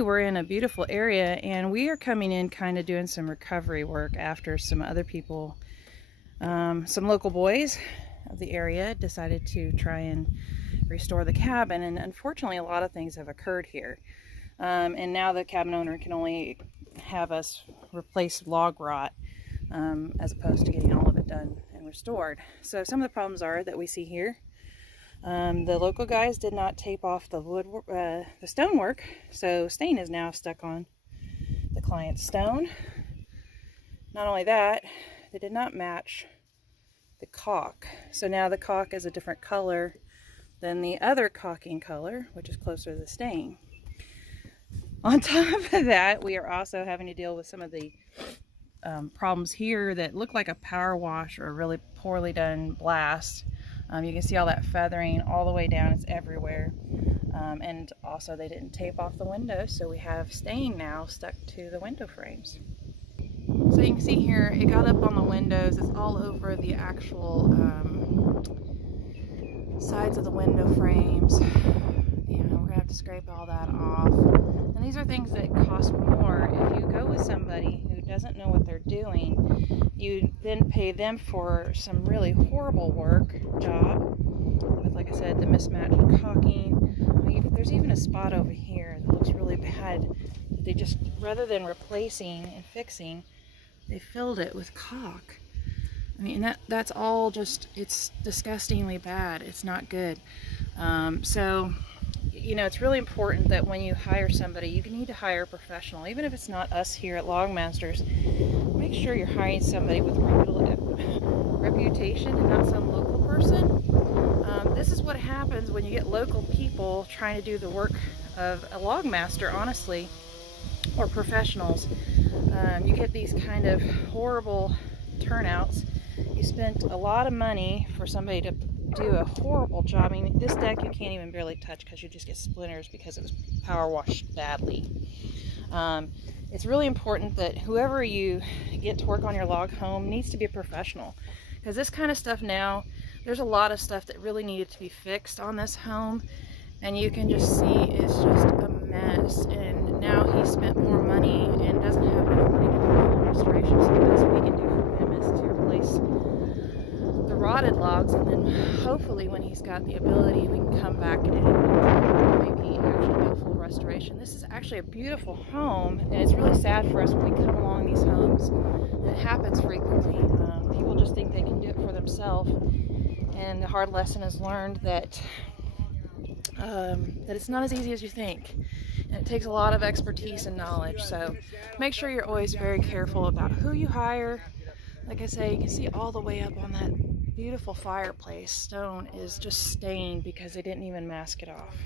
We're in a beautiful area and we are coming in kind of doing some recovery work after some other people, some local boys of the area decided to try and restore the cabin, and unfortunately a lot of things have occurred here, and now the cabin owner can only have us replace log rot as opposed to getting all of it done and restored. So some of the problems are that we see here. The local guys did not tape off the the stonework, so stain is now stuck on the client's stone. Not only that, they did not match the caulk, so now the caulk is a different color than the other caulking color, which is closer to the stain. On top of that, we are also having to deal with some of the problems here that look like a power wash or a really poorly done blast. You can see all that feathering all the way down, it's everywhere. And also they didn't tape off the windows, so we have stain now stuck to the window frames. So you can see here, it got up on the windows, it's all over the actual sides of the window frames. And we're gonna have to scrape all that off. And these are things that cost more. If you go with somebody who doesn't know what they're doing, you then pay them for some really horrible job with, like I said, the mismatched caulking. I mean, there's even a spot over here that looks really bad. They just, rather than replacing and fixing, they filled it with caulk. I mean, that's all just, it's disgustingly bad. It's not good. So, you know, it's really important that when you hire somebody, you need to hire a professional. Even if it's not us here at Logmasters, make sure you're hiring somebody with reputation and not some local person. This is what happens when you get local people trying to do the work of a logmaster, honestly, or professionals. You get these kind of horrible turnouts. You spent a lot of money for somebody to do a horrible job. I mean, this deck you can't even barely touch because you just get splinters because it was power washed badly. It's really important that whoever you get to work on your log home needs to be a professional, because this kind of stuff now, there's a lot of stuff that really needed to be fixed on this home, and you can just see it's just a mess. And now he spent more money and doesn't have enough money to do a full restoration, so the best we can do for him is to replace the rotted logs, and then hopefully when he's got the ability we can come back and maybe actually do a full restoration. This is actually a beautiful home, and it's really sad for us when we come along these homes, and it happens frequently. People just think they can do it for themselves, and the hard lesson is learned that that it's not as easy as you think, and it takes a lot of expertise and knowledge. So make sure you're always very careful about who you hire. Like I say, you can see all the way up on that beautiful fireplace. Stone is just stained because they didn't even mask it off.